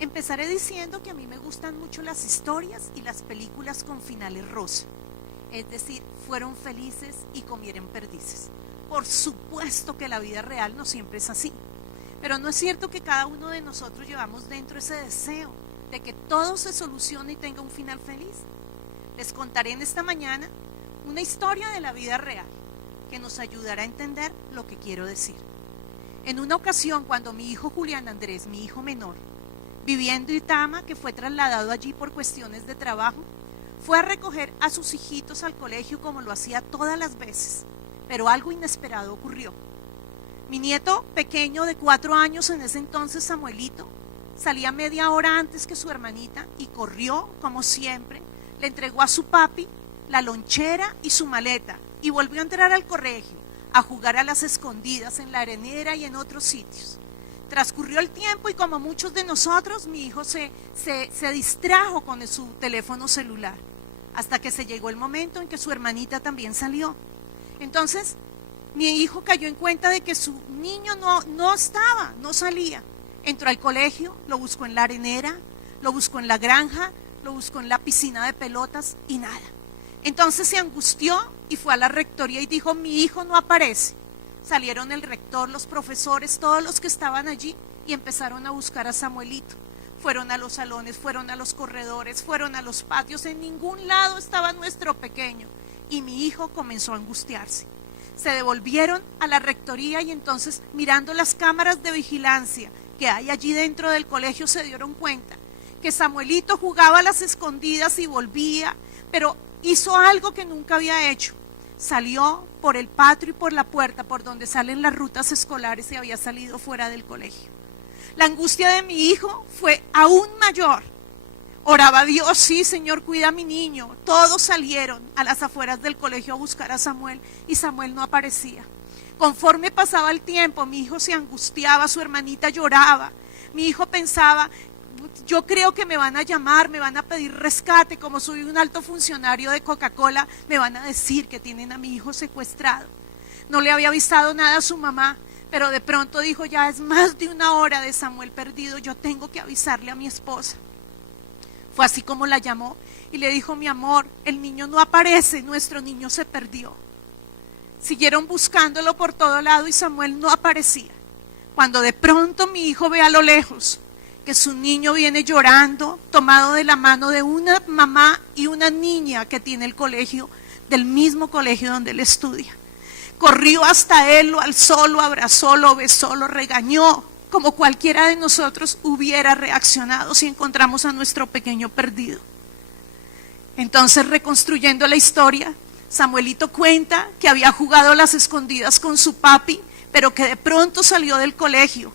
Empezaré diciendo que a mí me gustan mucho las historias y las películas con finales rosa. Es decir, fueron felices y comieron perdices. Por supuesto que la vida real no siempre es así. Pero no es cierto que cada uno de nosotros llevamos dentro ese deseo de que todo se solucione y tenga un final feliz. Les contaré en esta mañana una historia de la vida real que nos ayudará a entender lo que quiero decir. En una ocasión, cuando mi hijo Julián Andrés, mi hijo menor, vivía en Duitama, que fue trasladado allí por cuestiones de trabajo, fue a recoger a sus hijitos al colegio como lo hacía todas las veces, pero algo inesperado ocurrió. Mi nieto pequeño de 4 años en ese entonces, Samuelito, salía media hora antes que su hermanita y corrió, como siempre, le entregó a su papi la lonchera y su maleta y volvió a entrar al colegio, a jugar a las escondidas en la arenera y en otros sitios. Transcurrió el tiempo y como muchos de nosotros, mi hijo se distrajo con su teléfono celular, hasta que se llegó el momento en que su hermanita también salió. Entonces, mi hijo cayó en cuenta de que su niño no salía. Entró al colegio, lo buscó en la arenera, lo buscó en la granja, lo buscó en la piscina de pelotas y nada. Entonces se angustió y fue a la rectoría y dijo: mi hijo no aparece. Salieron el rector, los profesores, todos los que estaban allí y empezaron a buscar a Samuelito. Fueron a los salones, fueron a los corredores, fueron a los patios, en ningún lado estaba nuestro pequeño y mi hijo comenzó a angustiarse. Se devolvieron a la rectoría y entonces, mirando las cámaras de vigilancia que hay allí dentro del colegio, se dieron cuenta que Samuelito jugaba a las escondidas y volvía, pero hizo algo que nunca había hecho. Salió por el patio y por la puerta por donde salen las rutas escolares y había salido fuera del colegio. La angustia de mi hijo fue aún mayor. Oraba a Dios: sí, Señor, cuida a mi niño. Todos salieron a las afueras del colegio a buscar a Samuel y Samuel no aparecía. Conforme pasaba el tiempo, mi hijo se angustiaba, su hermanita lloraba. Mi hijo pensaba: yo creo que me van a llamar, me van a pedir rescate, como soy un alto funcionario de Coca-Cola, me van a decir que tienen a mi hijo secuestrado. No le había avisado nada a su mamá, pero de pronto dijo: ya es más de 1 hora de Samuel perdido, yo tengo que avisarle a mi esposa. Fue así como la llamó y le dijo: mi amor, el niño no aparece, nuestro niño se perdió. Siguieron buscándolo por todo lado y Samuel no aparecía. Cuando de pronto mi hijo ve a lo lejos que su niño viene llorando, tomado de la mano de una mamá y una niña que tiene el colegio, del mismo colegio donde él estudia. Corrió hasta él, lo alzó, lo abrazó, lo besó, lo regañó, como cualquiera de nosotros hubiera reaccionado si encontramos a nuestro pequeño perdido. Entonces, reconstruyendo la historia, Samuelito cuenta que había jugado a las escondidas con su papi, pero que de pronto salió del colegio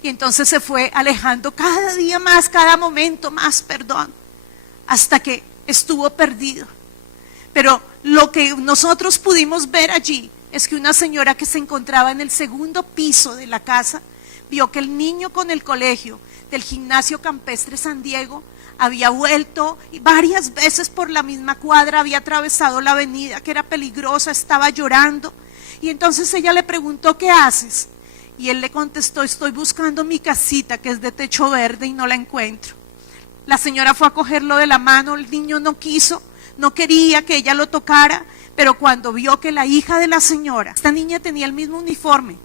y entonces se fue alejando cada día más, cada momento más, hasta que estuvo perdido. Pero lo que nosotros pudimos ver allí es que una señora que se encontraba en el segundo piso de la casa vio que el niño con el colegio del Gimnasio Campestre San Diego había vuelto varias veces por la misma cuadra, había atravesado la avenida que era peligrosa, estaba llorando y entonces ella le preguntó: ¿qué haces? Y él le contestó: estoy buscando mi casita que es de techo verde y no la encuentro. La señora fue a cogerlo de la mano, el niño no quiso, no quería que ella lo tocara, pero cuando vio que la hija de la señora, esta niña tenía el mismo uniforme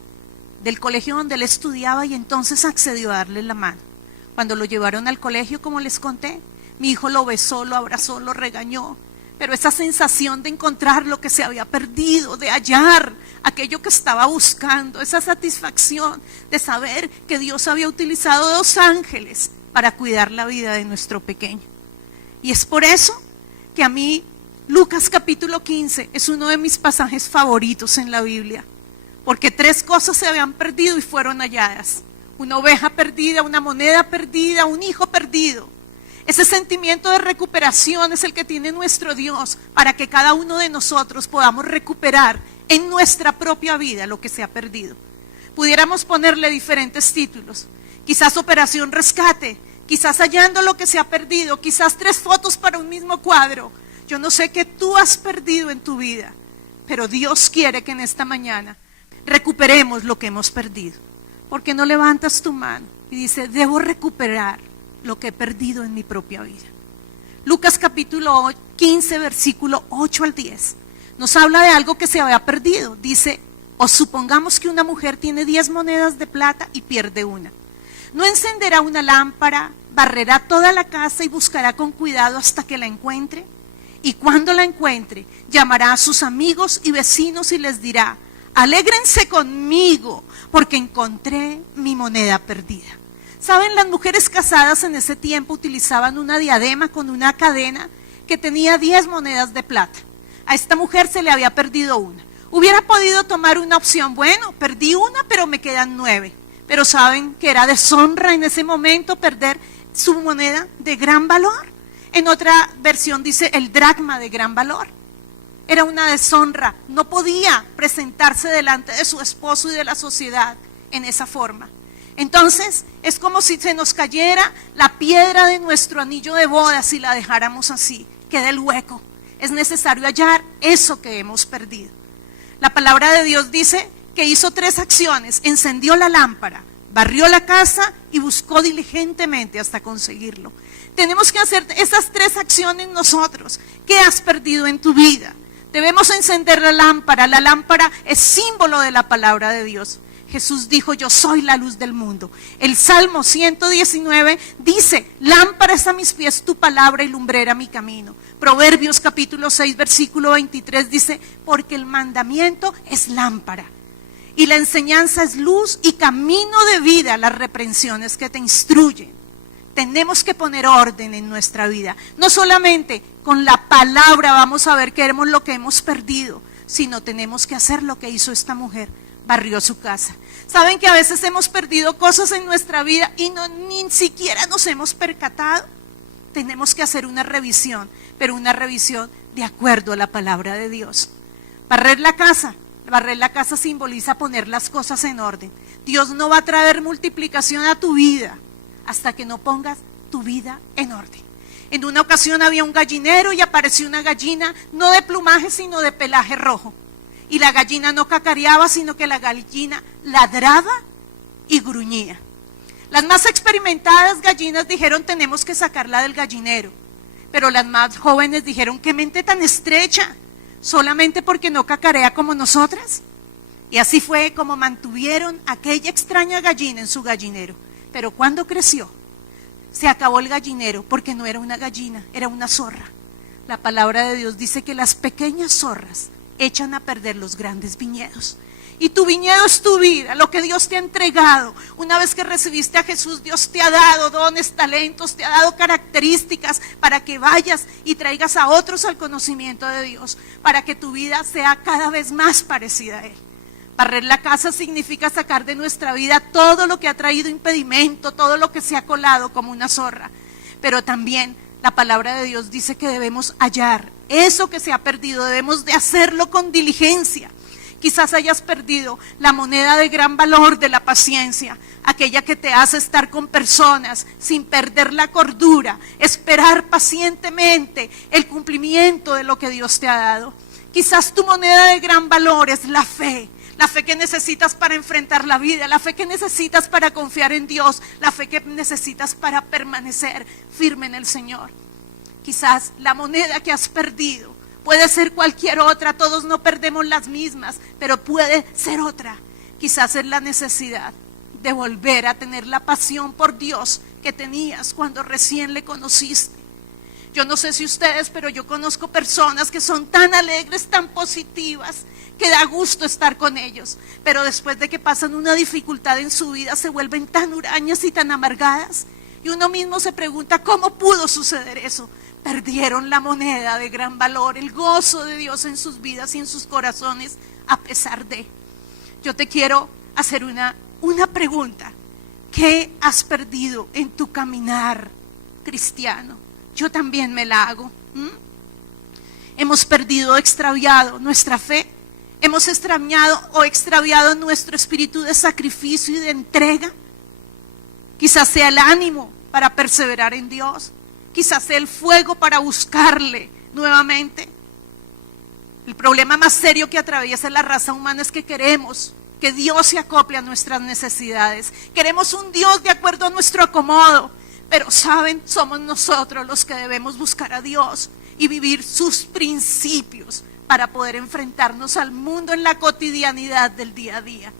del colegio donde él estudiaba y entonces accedió a darle la mano. Cuando lo llevaron al colegio, como les conté, mi hijo lo besó, lo abrazó, lo regañó, pero esa sensación de encontrar lo que se había perdido, de hallar aquello que estaba buscando, esa satisfacción de saber que Dios había utilizado 2 ángeles para cuidar la vida de nuestro pequeño. Y es por eso que a mí Lucas capítulo 15 es uno de mis pasajes favoritos en la Biblia, porque 3 cosas se habían perdido y fueron halladas: una oveja perdida, una moneda perdida, un hijo perdido. Ese sentimiento de recuperación es el que tiene nuestro Dios para que cada uno de nosotros podamos recuperar en nuestra propia vida lo que se ha perdido. Pudiéramos ponerle diferentes títulos: quizás Operación Rescate, quizás hallando lo que se ha perdido, quizás 3 fotos para un mismo cuadro. Yo no sé qué tú has perdido en tu vida, pero Dios quiere que en esta mañana recuperemos lo que hemos perdido. ¿Por qué no levantas tu mano y dices: debo recuperar lo que he perdido en mi propia vida. Lucas capítulo 15, versículo 8 al 10, nos habla de algo que se había perdido. Dice, o supongamos que una mujer tiene 10 monedas de plata y pierde una. ¿No encenderá una lámpara, barrerá toda la casa y buscará con cuidado hasta que la encuentre? Y cuando la encuentre, llamará a sus amigos y vecinos y les dirá, alégrense conmigo, porque encontré mi moneda perdida. ¿Saben? Las mujeres casadas en ese tiempo utilizaban una diadema con una cadena que tenía 10 monedas de plata. A esta mujer se le había perdido una. Hubiera podido tomar una opción, bueno, perdí una, pero me quedan 9. Pero saben que era deshonra en ese momento perder su moneda de gran valor. En otra versión dice el dracma de gran valor. Era una deshonra, no podía presentarse delante de su esposo y de la sociedad en esa forma. Entonces, es como si se nos cayera la piedra de nuestro anillo de bodas y la dejáramos así, queda el hueco. Es necesario hallar eso que hemos perdido. La palabra de Dios dice que hizo 3 acciones: encendió la lámpara, barrió la casa y buscó diligentemente hasta conseguirlo. Tenemos que hacer esas 3 acciones nosotros. ¿Qué has perdido en tu vida? Debemos encender la lámpara. La lámpara es símbolo de la palabra de Dios. Jesús dijo, yo soy la luz del mundo. El Salmo 119 dice, lámpara es a mis pies tu palabra y lumbrera mi camino. Proverbios capítulo 6 versículo 23 dice, porque el mandamiento es lámpara y la enseñanza es luz y camino de vida, las reprensiones que te instruyen. Tenemos que poner orden en nuestra vida. No solamente con la palabra vamos a ver que éramos lo que hemos perdido, sino tenemos que hacer lo que hizo esta mujer. Barrió su casa. ¿Saben que a veces hemos perdido cosas en nuestra vida y ni siquiera nos hemos percatado? Tenemos que hacer una revisión, pero una revisión de acuerdo a la palabra de Dios. Barrer la casa simboliza poner las cosas en orden. Dios no va a traer multiplicación a tu vida hasta que no pongas tu vida en orden. En una ocasión había un gallinero y apareció una gallina, no de plumaje sino de pelaje rojo. Y la gallina no cacareaba, sino que la gallina ladraba y gruñía. Las más experimentadas gallinas dijeron, tenemos que sacarla del gallinero. Pero las más jóvenes dijeron, qué mente tan estrecha, solamente porque no cacarea como nosotras. Y así fue como mantuvieron aquella extraña gallina en su gallinero. Pero cuando creció, se acabó el gallinero, porque no era una gallina, era una zorra. La palabra de Dios dice que las pequeñas zorras echan a perder los grandes viñedos. Y tu viñedo es tu vida, lo que Dios te ha entregado. Una vez que recibiste a Jesús, Dios te ha dado dones, talentos, te ha dado características para que vayas y traigas a otros al conocimiento de Dios, para que tu vida sea cada vez más parecida a Él. Barrer la casa significa sacar de nuestra vida todo lo que ha traído impedimento, todo lo que se ha colado como una zorra. Pero también la palabra de Dios dice que debemos hallar eso que se ha perdido, debemos de hacerlo con diligencia. Quizás hayas perdido la moneda de gran valor de la paciencia, aquella que te hace estar con personas sin perder la cordura, esperar pacientemente el cumplimiento de lo que Dios te ha dado. Quizás tu moneda de gran valor es la fe que necesitas para enfrentar la vida, la fe que necesitas para confiar en Dios, la fe que necesitas para permanecer firme en el Señor. Quizás la moneda que has perdido puede ser cualquier otra, todos no perdemos las mismas, pero puede ser otra. Quizás es la necesidad de volver a tener la pasión por Dios que tenías cuando recién le conociste. Yo no sé si ustedes, pero yo conozco personas que son tan alegres, tan positivas, que da gusto estar con ellos, pero después de que pasan una dificultad en su vida se vuelven tan hurañas y tan amargadas, y uno mismo se pregunta, ¿cómo pudo suceder eso? Perdieron la moneda de gran valor, el gozo de Dios en sus vidas y en sus corazones, a pesar de. Yo te quiero hacer una pregunta. ¿Qué has perdido en tu caminar cristiano? Yo también me la hago. Hemos perdido, extraviado nuestra fe. Hemos extraviado nuestro espíritu de sacrificio y de entrega. Quizás sea el ánimo para perseverar en Dios. Quizás sea el fuego para buscarle nuevamente. El problema más serio que atraviesa la raza humana es que queremos que Dios se acople a nuestras necesidades. Queremos un Dios de acuerdo a nuestro acomodo. Pero saben, somos nosotros los que debemos buscar a Dios y vivir sus principios para poder enfrentarnos al mundo en la cotidianidad del día a día.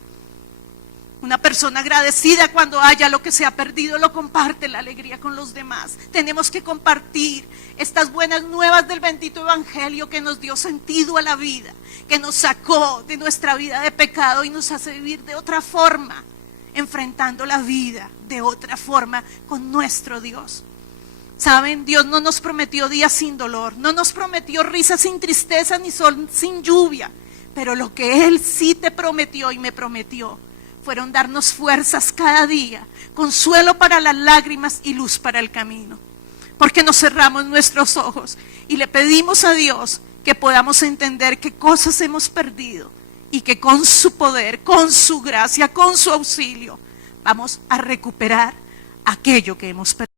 Una persona agradecida cuando haya lo que se ha perdido, lo comparte la alegría con los demás. Tenemos que compartir estas buenas nuevas del bendito evangelio que nos dio sentido a la vida, que nos sacó de nuestra vida de pecado y nos hace vivir de otra forma, enfrentando la vida de otra forma con nuestro Dios. Saben, Dios no nos prometió días sin dolor, no nos prometió risas sin tristeza ni sol sin lluvia, pero lo que Él sí te prometió y me prometió fueron darnos fuerzas cada día, consuelo para las lágrimas y luz para el camino. Porque nos cerramos nuestros ojos y le pedimos a Dios que podamos entender qué cosas hemos perdido y que con su poder, con su gracia, con su auxilio, vamos a recuperar aquello que hemos perdido.